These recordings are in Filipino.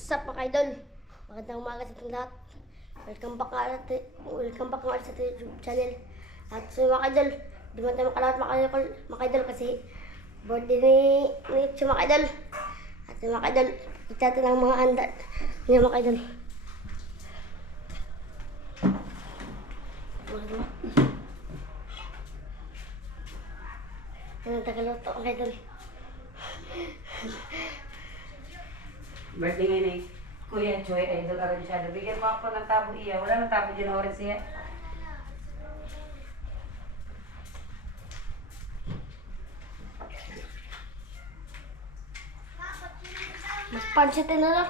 What's up mga idol? Magandang umaga sa ating lahat. Welcome back nga sa YouTube channel. At so mga idol, di mo tayo makalawat mga idol kasi birthday ni Itchy mga idol. At mga idol, kita natin ang mga handa niya mga idol. Ano tagaluto mga idol? Birthday ngayon ay Kuya Joy Idol Aranchado. Bigyan mo ako ng tabo iya. Wala nang tabo dyan na oras siya. Mas pansitin na lang.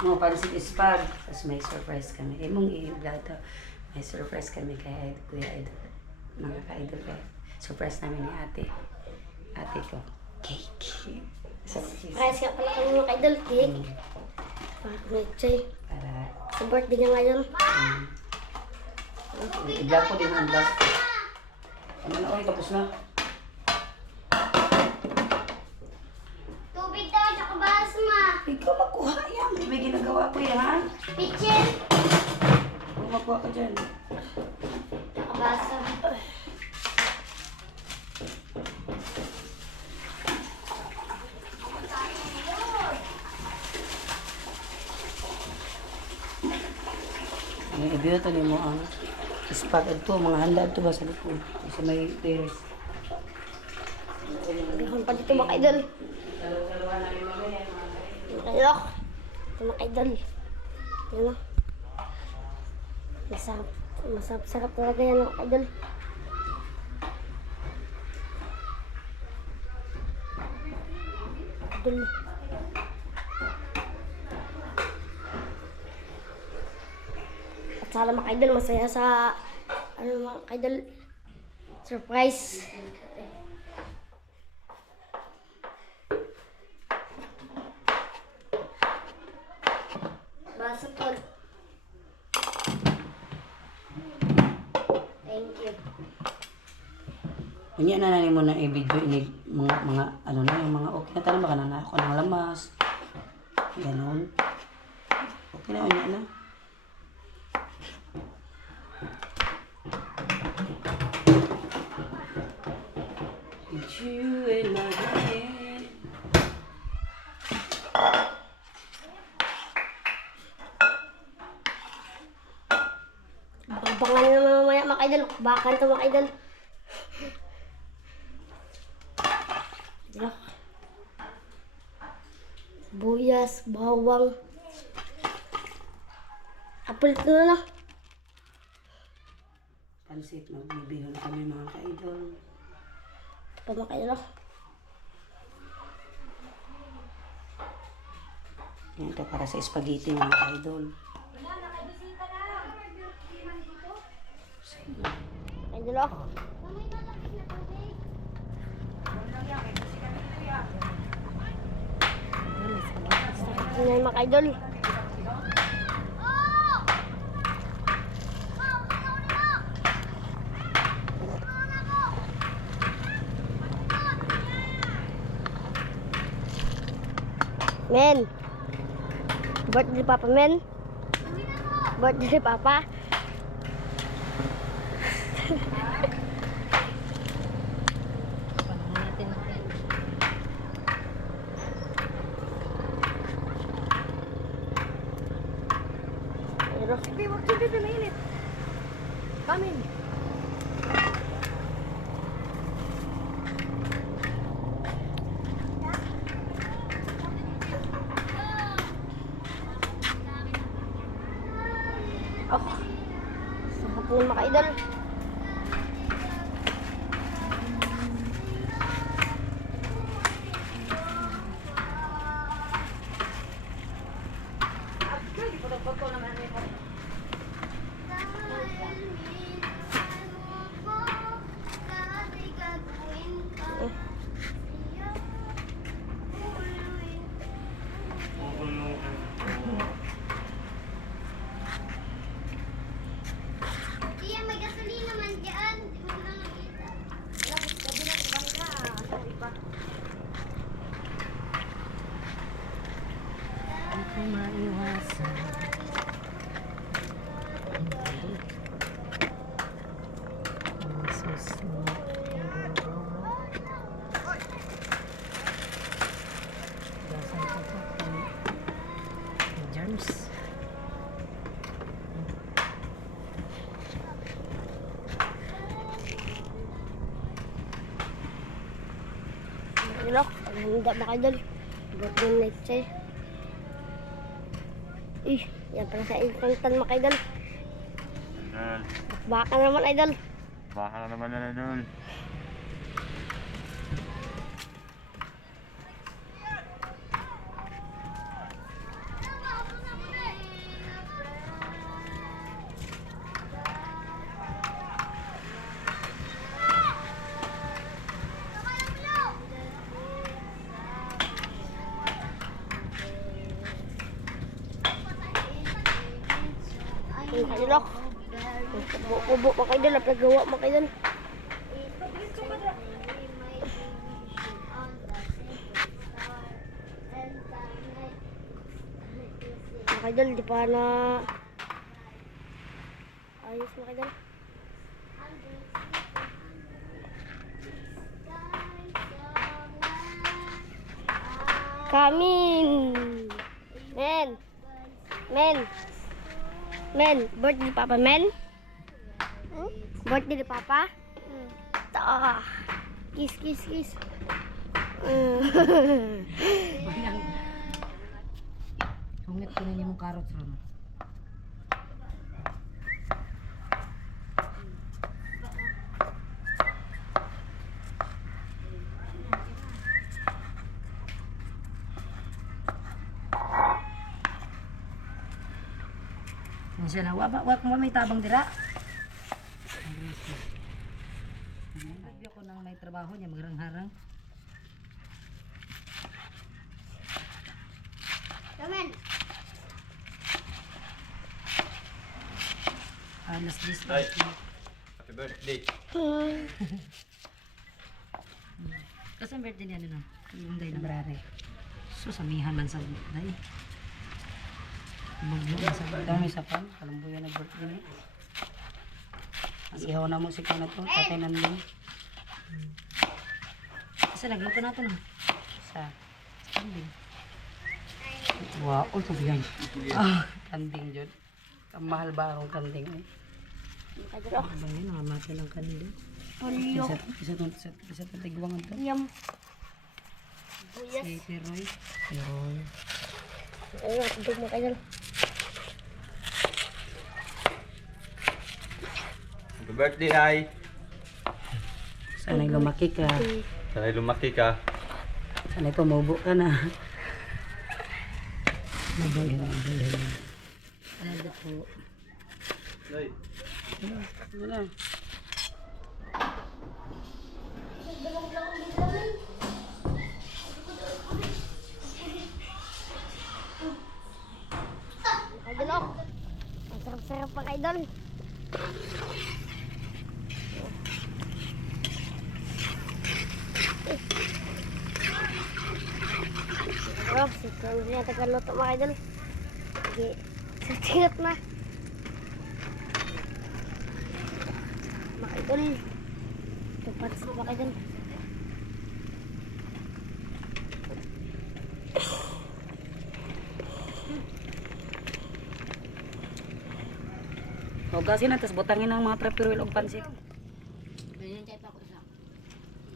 Mga pansit ispag. Tapos may surprise kami. Mong i-vlog to. May surprise kami kay Kuya Idol. Mga ka-idol kay. Surprise namin ni ate. Ate ko. Cake. Kaya siya pala kami mga idol, cake. Para kami Itchy. Para Sa birthday niya ngayon. i-vlog ko din ang vlog. Ano na oy, tapos na. Tubig daw, tsaka basma. Ikaw magkuha yan. May ginagawa ko yan, ha? Pitchin. Huwag magkuha ka dyan. Tsaka basa. May ibiyoto ni mo ang ispag ito, mga handa ito ba sa likod. Sa may terrace. Bihon pa dito mga idol. Dalawa na rin mamaya. Ayok. Ito mga idol. Yan o. Masarap talaga yan mga idol. Idol. At sana mga idol masaya sa mga idol surprise. Basa tol. Thank you. Kanya na nanin mo na i-video ini mga ano na yung mga okay na talaga baka na ako ng lamas. Ganon. Okay na kanya na. It's you in my head. Abangan na mamaya mga idol. Bakan to mga idol. Buyas, bawang. Apple ito na lang. Pansit, magbibihon kami mga ka-idol. Ito pa mga idol. Yan ito para sa spaghetti mga ka-idol. Idol oh. Ito na yung mga idol. Men. Birthday ni Papa, men. Birthday ni Papa. Pero, sige, wag dito, mainit. Kamin. Oh, sarap ng mga idol. May gasolina man dyan. Di mo na nakita. Gabi na sa bangka. kung maiwasan. Ang susunod. Gasan ko po ang germs. Ilok, handa mga idol. Good night sa'yo. Yan pala sa infantan mga idol. Baka naman idol. Baka na naman na nun. Mga ilok. Kubo mga idol. Napagawa mga idol. Mga idol, di pa na ayos mga idol. Coming! Men, birthday ni Papa, men? Birthday ni Papa? Kiss. Hungit ko na yung carrots ron. Siya na, wak mo may tabang dira. Sabi ako nang may trabaho niya, magrang-harang. Kamen! Alas 10. Ay. Happy birthday. Kasi ang birthday niya ano, yung day ng Brare. So, samihan man sa day. Dami sa pan, kalambuyan na birthday niya. Ang ihaw na musika na to, tatay nandun. Kasi nagluto na to na. Sa kanding. Wow, ito biyan. Kanding dyan. Ang mahal ba akong kanding eh? Idol, Abang yun, nakamata lang kanding. Polyo. Isa to tigwangan to. Yum. Buyas. Si Peroy. Peroy. Ayun, tubig mga idol. Happy birthday, Ay. Sana'y lumaki ka. Sana'y lumaki ka. Sana'y tumubo ka na. Mabuhay. Ano po? Ay. Wala. Idol, ang sarap-sarap mga idol. Bro, siguro siya tagaluto mga idol. Sige, sasingat na. Mga idol, tupat sa mga idol. Hugasin na, tapos butangin ng mga preparuel o pansit. Manihintay pa ako isa.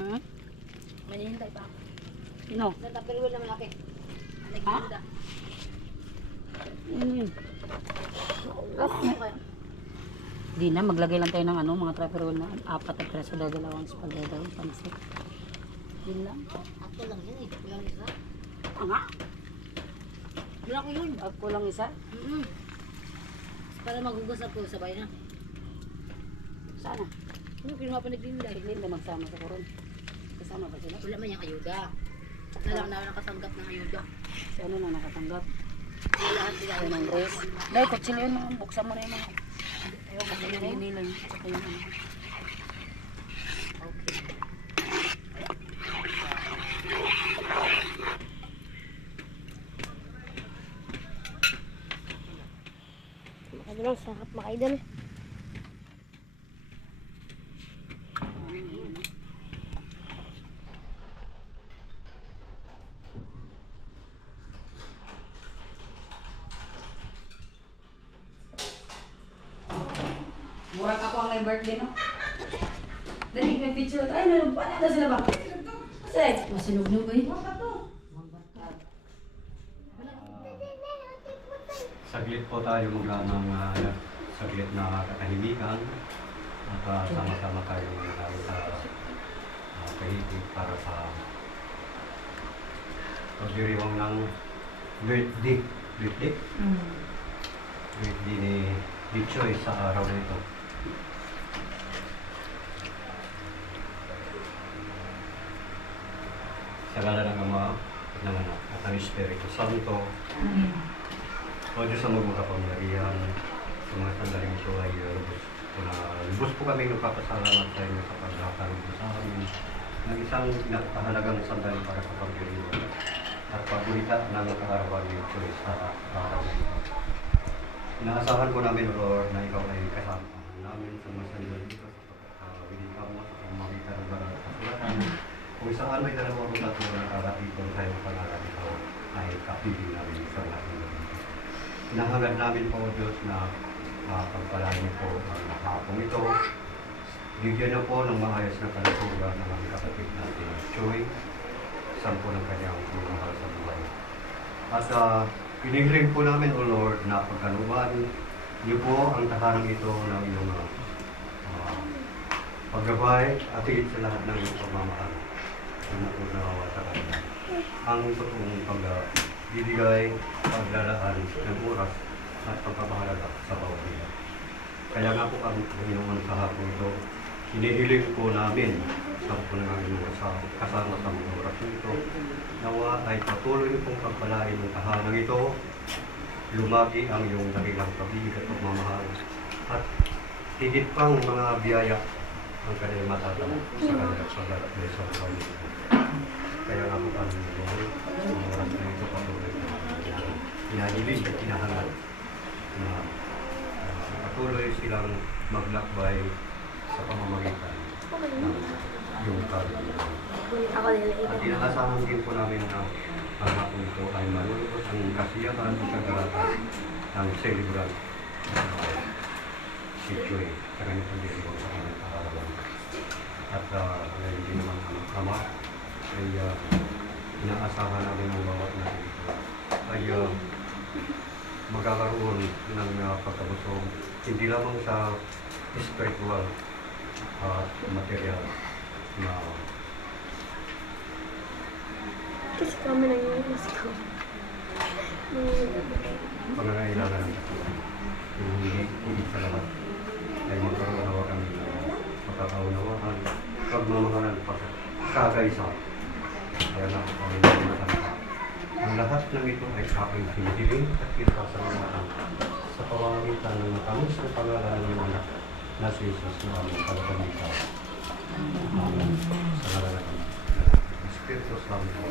Hmm? Manihintay pa ako. Sino? Sa tapirwil naman natin. Ha? Ano yun? Di na, maglagay lang tayo ng ano, mga preparuel na 4 na preso daw, 2 spaghetti daw, pansit. Yun lang. Ako lang yun eh. Walang isa. Nga? Wala ko yun. Ako lang isa. Para magugas ako sabay na. Sana. Ano kinuha pa naglinda? Hindi na magsama sa koron. Kasama ba sila? Wala man yung ayuda. Nalang na nakatanggap ng ayuda. Si ano na nakatanggap? Wala ang Ay, ng dress. Dahil, kutsilyo yun mga, buksan mo na yung mga. Ayaw, kutsilyo na nila yun. Saka yung ano. Okay. Ano lang, sarap mga idol. Murag ako ang may birthday, no? Dali, may picture. Ay, nalumpan na sila ba? Kasi, masinog-nog eh. Saglit po tayo maglaan ng saglit na katahimikan at sama-sama tayo maglaan sa kahigit para sa pagdiriwang ng birthday. Birthday ni Choy sa araw na ito. Sa ngala ng Ama at ng Anak at ng Espiritu Santo. O Diyos ang magmakapangyarihan, sa mga sandaling ito ay lubos po kami nagpapasalamat sa inyo sa pagkakalubos sa amin ng isang napakahalagang sandali para sa pagdiriwang at pagulita ng kaarawan ni Choy sa araw na ito. Inaasahan po namin, Lord, na ikaw ay kasama namin sa mga sandali ito sa pagkakawilita mo sa pamamagitan ng banal na kasulatan. Kung saan may dalawang o tatlo na nakakatipon tayo ng pangalan ito ay kapiling namin sa lahat ng gabi. Hinahangad namin po, Diyos, na pagpalain niyo po ang nakapong ito. Bigyan niyo po ng maayos na kalusugan ng aming kapatid natin, Choy, sampo ng kanyang mahal sa buhay. At pinigring po namin, O Lord, na pagkaluan niyo po ang tahanang ito ng iyong paggabay at higit sa lahat ng iyong pagmamahal. Nakunawa sa kanya. Ang totoong pagbibigay, paglalaan ng oras at pagpapahalaga sa bawat isa. Kaya nga po ang Panginoon sa hapon ito, hinihiling po namin sa po ng Panginoon kasama sa mga oras ito, nawa ay patuloy pong pagpalain ng tahanang ito, lumagi ang iyong dakilang pag-ibig at pagmamahal, at higit pang mga biyaya ang kanilang matatamo sa kanilang paglalakbay sa Panginoon. Kaya nga po ang Panginoon, ang oras na ito patuloy na hinahiling at hinahangad na patuloy silang maglakbay sa pamamagitan ng iyong kaluluwa. Ako nila At inaasahan din po namin na ang hapon ito ay malulubos ang kasiyahan at kagalatan ng celebrant si Choy sa kanyang pagdiriwang sa kanyang kaarawan. At ngayon din naman ang Ama ay inaasahan namin ang bawat natin ito ay magkakaroon ng pagkabusog hindi lamang sa spiritual at material na Kasi kami lang yung mas ko. pangangailangan ng katawan. Yung higit sa lahat ay magkaroon kami ng makakaunawaan, pagmamahalan, pagkakaisa. Kaya na kami ng ang lahat ng ito ay aking hinihiling at pinasasalamatan sa pamamagitan ng matamis na pangalan ng anak na si Jesus na aming kalabanitan. Amen. Sa ngalan ng Espiritu Santo.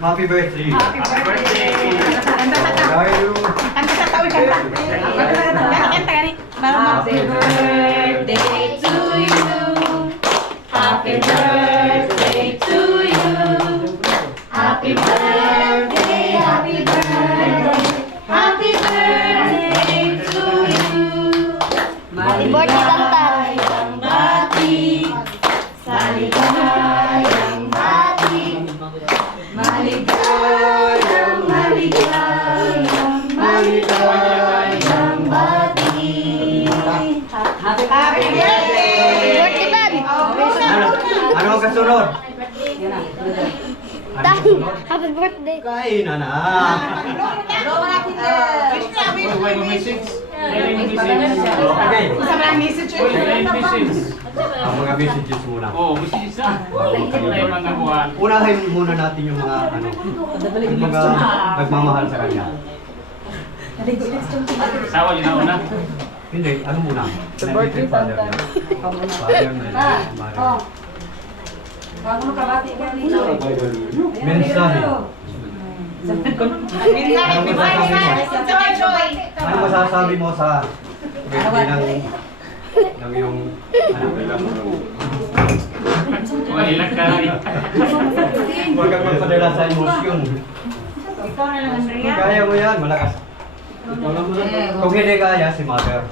Happy birthday! Happy birthday! Dahil Kanta sa tawid, kanta. Kanta gani. Happy birthday to you. Happy birthday to you. Happy birthday, happy birthday. Happy birthday to you. Happy birthday, Tantan. Maligayang bati. Sa ligayang bati. Maligayang, maligayang, maligayang bati. Happy birthday! Birthday, Tan. ano ang kasunod? Tan, happy birthday. Kainan na! Okay. Ang mga messages muna. Messages na. Tayo mga buwan. Unahin muna natin yung mga yung mga nagmamahal sa kanya. Sawa yun na una. Hindi, ano muna? Nandito father niya. Father niya. Bago makabati ka rin. Mensahe. Ano masasabi mo? Ano masasabi mo sa birthday ng iyong anak? Mailag ka rin. Huwag kang magpadala sa emosyon. Kaya mo yan, malakas. Kung hindi kaya, si mother.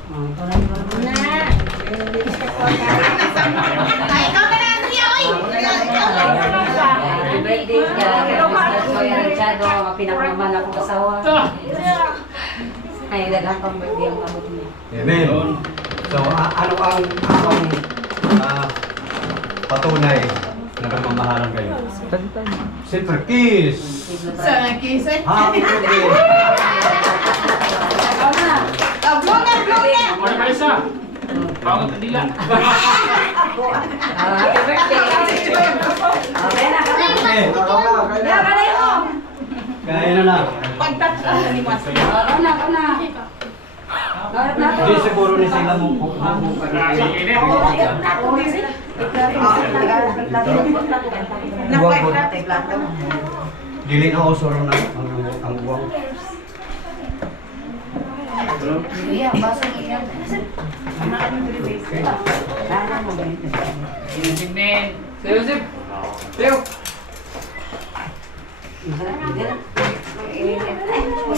Happy birthday ka. Mr. Kuya Richardo, mga pinakamamahal akong kasawa. Ay, daghang pang birthday ang kabot niya. Amen. So, ano ang patunay na nagmamahalan kayo? Siyempre, kiss! Happy birthday! Ako na isa. Pangot na dila. Happy birthday! Okay na, kami. Kaya na lang. Oo na. Hindi siguro ni sila mong Dili na osoro na ang buwang. Iya, baso niya. Lana mo ba ito? Tingnan. Joseph. Leo.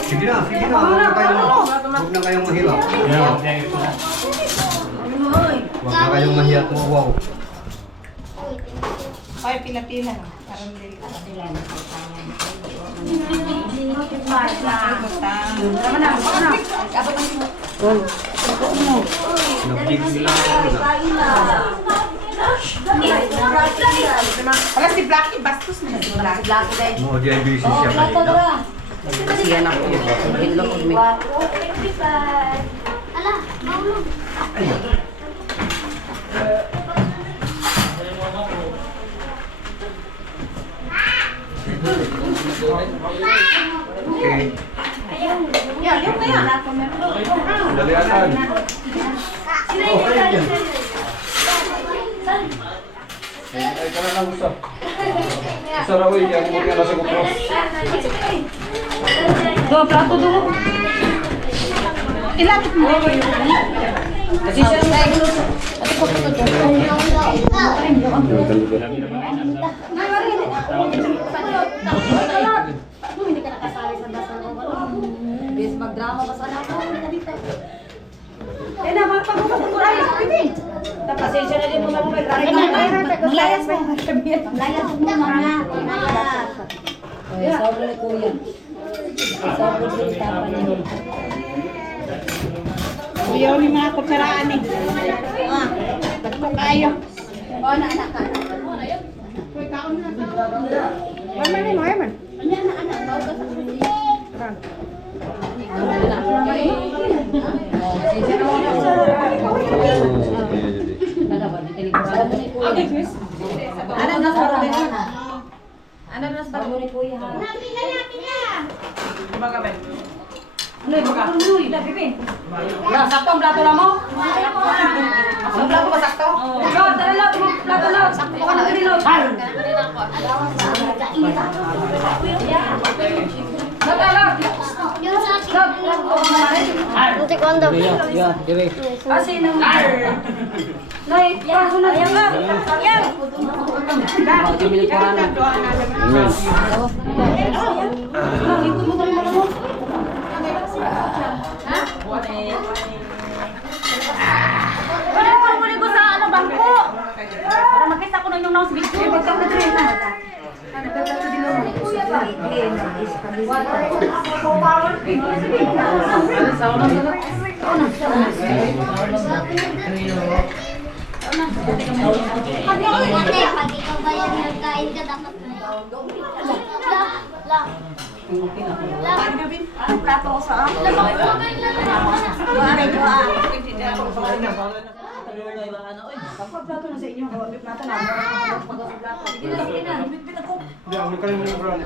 Sige na. Huwag na kayong mahirap. Huwag na kayong mahirap mo. Wow. Ay, pila-pila. Parang dili. Nabig sila ako na. Wala si Blackie, bastos na si Blackie. Mo, di ay busy siya kanina. Kasi yan ako. Hinlok ko may. Ala, maulog. Ayun. Okay. Yan, yung na yan. Daliatan. Ay, ka na lang usap. Sa rawin, yan mo nga nasa kupro. Do, plato do. Ilapit mo. Kasi siya ang gulo. Hindi ka nakasali sa dasal mo. Bis magdrama pa sana ako. Eh na, magpagbukas ng kuray. Pwede. Pasensya na din mo mga Layas mo. Layas mo mga. Sobrang ni Kuya. Sobrang ni Tapa niya. Uyaw ni mga kutsaraan eh. Kayo. O, naanak ka. Ayman. Ano na sa rin? Ano na sa rin Kuya? Ano yung mga? Sakto ang plato lang mo? Ang plato ba sakto? Yo, tara lang, plato lang. Sakto ka na ganilo. Yung sa akin. Muntik ko ang daw. Kasi nang... Nay, yan, sunod. Ayan ka. Ayan. Timili ko na. Puli ko sa ano bangko. Para makita ko na yung nasa video. Pagkak na din. Ate, pag ikaw ba yan nagkain ka, dapat Ang plato ko sa plato na sa inyo. Plato na. Hindi, ako ka rin yung brown.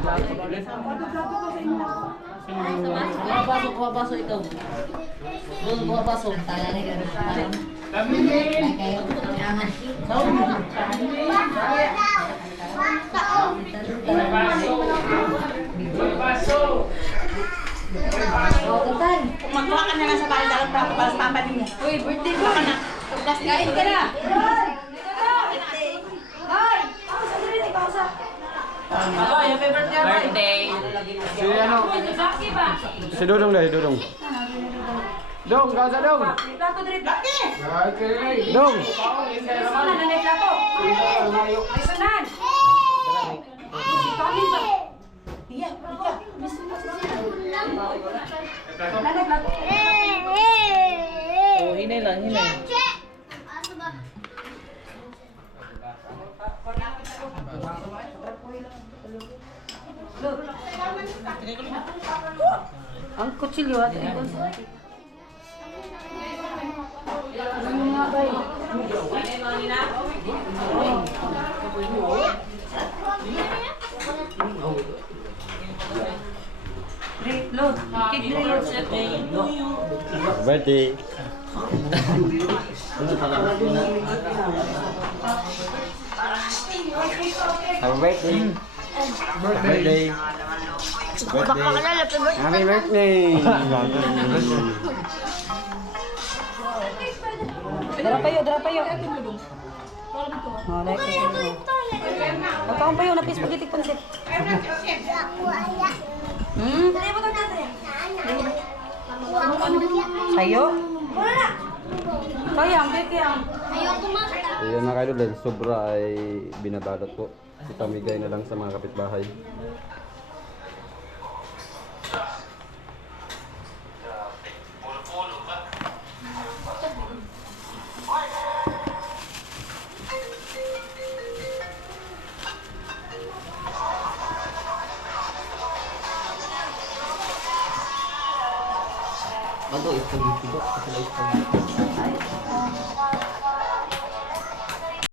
Bumabaso ikaw. Bumabaso. Magkuha ka na para sa papa niya. Uy, birthday mo ka na. Kain ka na. Birthday. Si ano? Si Dudong deh, Dudong. Dong, kau sa Dong. Plato dire. Laki. Dong. Sana na may plato. Ay sanan. Kanin ba? Iya, iya. Nanay plato. Oh, hinay lang, hinay. Ang kutsilyo at ito. Birthday. Happy birthday. Birthday. Baka kalala, Happy birthday. Dara payo. Oh, like it. Pagkaon payo na spaghetti pansit. Sayo? Sayang, kaya. Ayan na kayo dahil sobra ay binabalot po. Ipamigay na lang sa mga kapitbahay. Bato, ito dito. Ito